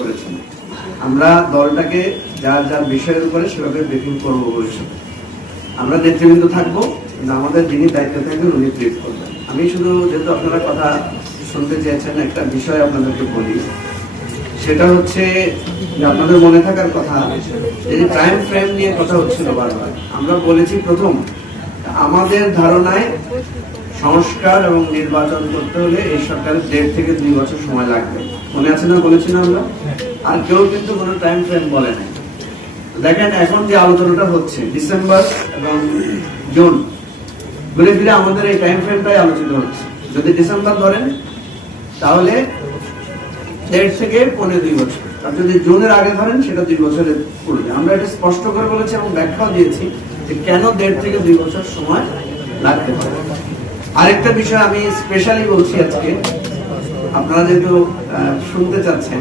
করেছেন। আমরা দলটাকে যার যার বিষয়ের উপরে সেভাবে ব্রিফিং করব ভবিষ্যতে। আমরা নেতৃবৃন্দ থাকব, কিন্তু আমাদের যিনি দায়িত্বে থাকবেন উনি ব্রিফ করবেন। আমি শুধু যেহেতু আপনারা কথা শুনতে চেয়েছেন, একটা বিষয় আপনাদেরকে বলি। সেটা হচ্ছে যে আপনাদের মনে থাকার কথা যে টাইম ফ্রেম নিয়ে কথা হচ্ছিল বারবার। আমরা বলেছি প্রথম, আমাদের ধারণায় সংস্কার এবং নির্বাচন করতে হলে এই সরকারের দেড় থেকে দুই বছর সময় লাগবে। মনে আছে না, বলেছি না আমরা? আর কেউ কিন্তু কোনো টাইম ফ্রেম বলে নাই। দেখেন, এখন যে আলোচনাটা হচ্ছে ডিসেম্বর এবং জুন ঘুরে ফিরে আমাদের এই টাইম ফ্রেমটাই আলোচিত হচ্ছে। যদি ডিসেম্বর ধরেন, তাহলে দেড় থেকে পনেরো দুই বছর। আর যদি জুনের আগে ধরেন, সেটা দুই বছরের পড়বে আমরা এটা স্পষ্ট করে বলেছি এবং ব্যাখ্যাও দিয়েছি যে কেন দেড় থেকে দুই বছর সময় লাগতে পারে। আরেকটা বিষয় আমি স্পেশালি বলছি আজকে। আপনারা যেহেতু শুনতে চাচ্ছেন,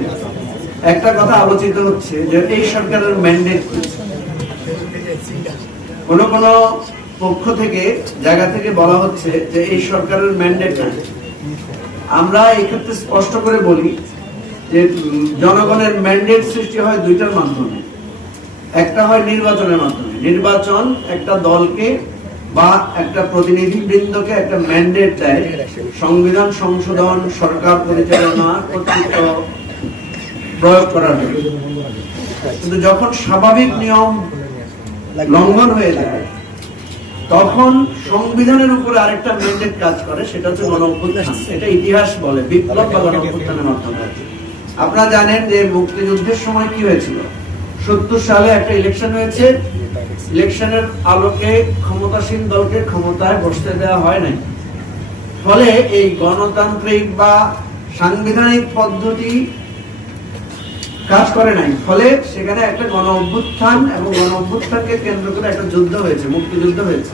একটা কথা আলোচিত হচ্ছে যে এই সরকারের ম্যান্ডেট কোন কোন পক্ষ থেকে, জায়গা থেকে বলা হচ্ছে যে এই সরকারের ম্যান্ডেট নাই আমরা এক্ষেত্রে স্পষ্ট করে বলি যে জনগণের ম্যান্ডেট সৃষ্টি হয় দুইটার মাধ্যমে। একটা হয় নির্বাচনের মাধ্যমে। নির্বাচন একটা দলকে বা একটা প্রতিনিধি বৃন্দকে একটা ম্যান্ডেট দেয়, সংবিধান সংশোধন সরকার পরিচালনা কর্তৃত্ব প্রয়োগ করার জন্য। কিন্তু যখন স্বাভাবিক নিয়ম লঙ্ঘন হয়ে যায়, তখন সংবিধানের উপরে আরেকটা ম্যান্ডেট কাজ করে, সেটা হচ্ছে গণ অভ্যুত্থান এটা ইতিহাস বলে, বিপ্লব বা গণ অভ্যুত্থানের মাধ্যমে। আপনারা জানেন যে মুক্তিযুদ্ধের সময় কি হয়েছিল? সত্তর সালে একটা ইলেকশন হয়েছে ইলেকশনের আলোকে ক্ষমতাসীন দলকে ক্ষমতায় বসতে দেওয়া হয় নাই। ফলে এই গণতান্ত্রিক বা সাংবিধানিক পদ্ধতি কাজ করে নাই। ফলে সেখানে একটা গণ অভ্যুত্থান এবং গণ অভ্যুত্থানকে কেন্দ্র করে একটা যুদ্ধ হয়েছে, মুক্তিযুদ্ধ হয়েছে।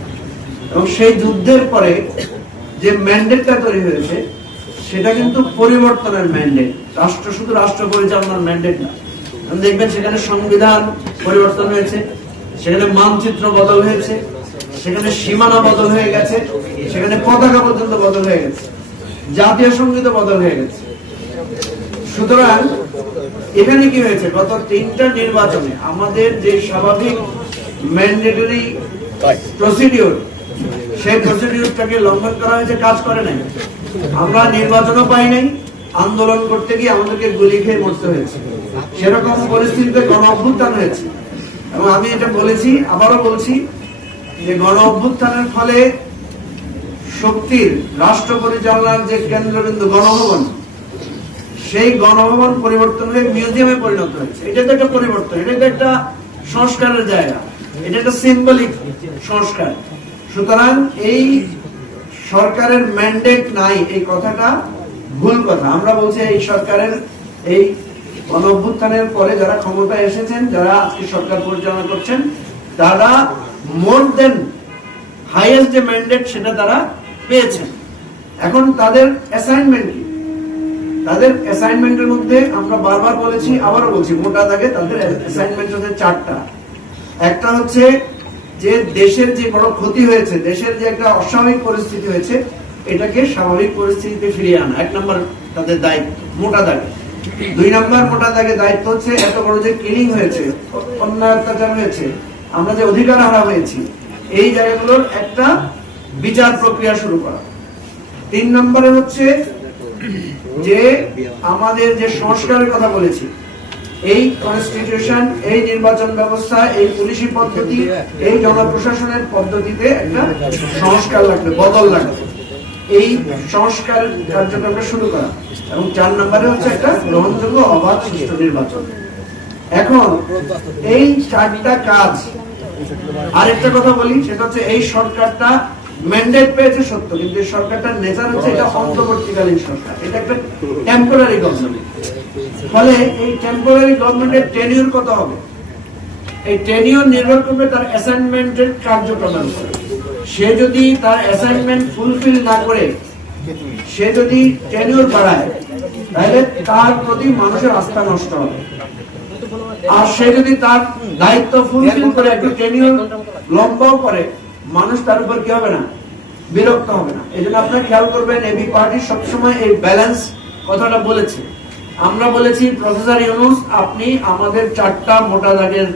এবং সেই যুদ্ধের পরে যে ম্যান্ডেটটা তৈরি হয়েছে, সেটা কিন্তু পরিবর্তনের ম্যান্ডেট। রাষ্ট্র শুধু রাষ্ট্র পরিচালনার ম্যান্ডেট না। দেখবেন সেখানে সংবিধান পরিবর্তন হয়েছে। সেখানে মানচিত্র বদল হয়েছে, সেখানে সীমানা বদল হয়ে গেছে, সেখানে পতাকা পর্যন্ত বদল হয়ে গেছে, জাতীয় সংগীত বদল হয়ে গেছে। সুতরাং, এখানে কি হয়েছে? গত তিনটা নির্বাচনে আমাদের যে স্বাভাবিক ম্যান্ডেটরি প্রসিডিওর সেই প্রসিডিওরটাকে লঙ্ঘন করা হয়েছে, কাজ করে নাই। আমরা নির্বাচনও পাই নাই, আন্দোলন করতে গিয়ে আমাদেরকে গুলি খেয়ে মরতে হয়েছে। সেরকম পরিস্থিতিতে গণ অভ্যুত্থান হয়েছে। এবং আমি এটা বলেছি, আবারও বলছি যে গণ অভ্যুত্থানের ফলে শক্তির রাষ্ট্র পরিচালনার যে কেন্দ্রবিন্দু গণভবন, সেই গণভবন পরিবর্তন হয়ে মিউজিয়ামে পরিণত হয়েছে। এটা তো একটা পরিবর্তন, এটা তো একটা সংস্কারের জায়গা, এটা একটা সিম্বলিক সংস্কার। সুতরাং এই সরকারের ম্যান্ডেট নাই, এই কথাটা ভুল কথা। আমরা বলছি এই সরকারের এই গণ অভ্যুত্থানের পরে যারা ক্ষমতায় এসেছেন, যারা আজকে সরকার পরিচালনা করছেন, তারা মোর দেন হাইয়েস্ট যে ম্যান্ডেট সেটা তারা পেয়েছেন। এখন তাদের অ্যাসাইনমেন্ট তাদের অ্যাসাইনমেন্টের মধ্যে আমরা বারবার বলেছি, আবারও বলছি, মোটা দাগে তাদের অ্যাসাইনমেন্ট হচ্ছে চারটা। একটা হচ্ছে যে দেশের যে বড় ক্ষতি হয়েছে, দেশের যে একটা অস্বাভাবিক পরিস্থিতি হয়েছে, এটাকে স্বাভাবিক পরিস্থিতিতে ফিরিয়ে আনা। এক নম্বর তাদের দায়িত্ব, মোটা দাগে। দুই নম্বর মোটা দাগে দায়িত্ব হচ্ছে এত বড় যে কিলিং হয়েছে, অন্যায় অত্যাচার হয়েছে, আমরা যে অধিকার হারা হয়েছি, এই জায়গাগুলোর একটা বিচার প্রক্রিয়া শুরু করা। তিন নম্বরে হচ্ছে যে আমাদের যে সংস্কারের কথা বলেছি, এই কনস্টিটিউশন এই নির্বাচন ব্যবস্থা, এই পুলিশি পদ্ধতি, এই জনপ্রশাসনের পদ্ধতিতে একটা সংস্কার লাগবে, বদল লাগবে। এই সংস্কার কার্যক্রমটা শুরু করা। এবং চার নম্বরে হচ্ছে একটা গ্রহণযোগ্য অবাধ সুষ্ঠু নির্বাচন। এখন, এই চারটা কাজ, আরেকটা কথা বলি, সেটা হচ্ছে এই সরকারটা ম্যান্ডেট পেয়েছে সত্য, কিন্তু এই সরকারটার নেচার হচ্ছে এটা অন্তর্বর্তীকালীন সরকার, এটা একটা টেম্পোরারি গভর্নমেন্ট ফলে এই টেম্পোরারি গভর্নমেন্টের টেনিউর কত হবে? এই টেনিউর নির্ভর করবে তার অ্যাসাইনমেন্টের কার্যক্রমের সে যদি তার অ্যাসাইনমেন্ট ফুলফিল না করে সে যদি টেনিউর বাড়ায়, তাহলে তার প্রতি মানুষের আস্থা নষ্ট হবে। আর সে যদি তার দায়িত্ব ফুলফিল করে একটু টেনিউর লম্বাও করে, মানুষ তার উপর কি হবে না? বিরক্ত হবে না। এই জন্য আপনারা খেয়াল করবেন এবি পার্টি সবসময় এই ব্যালেন্স কথাটা বলেছে। আমরা বলেছি প্রফেসর ইউনুস আপনি আমাদের চারটা মোটা দাগের